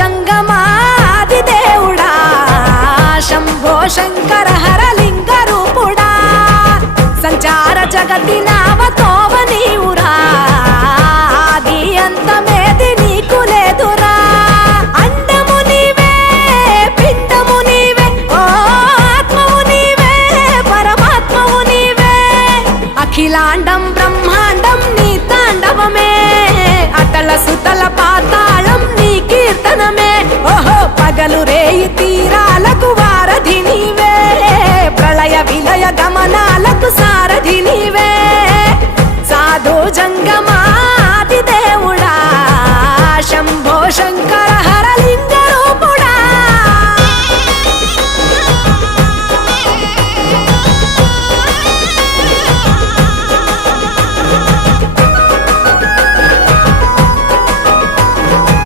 జంగమాది దేవుడా శంభో శంకర హరలింగ రూపుడా సంచార జగతి నామతోవ నీవురా ఆది అంతమేది నీకు లేదురా అండము నీవే పిండము నీవే ఓ ఆత్మవు నీవే పరమాత్మవు నీవే అఖిలాండం బ్రహ్మాండం నీ తాండవమే అతల సుతల పాతాళం నీ కీర్తనమే ఓహో పగలు రేయి తీరాలకు వారధి నీవే ప్రళయ విలయ గమన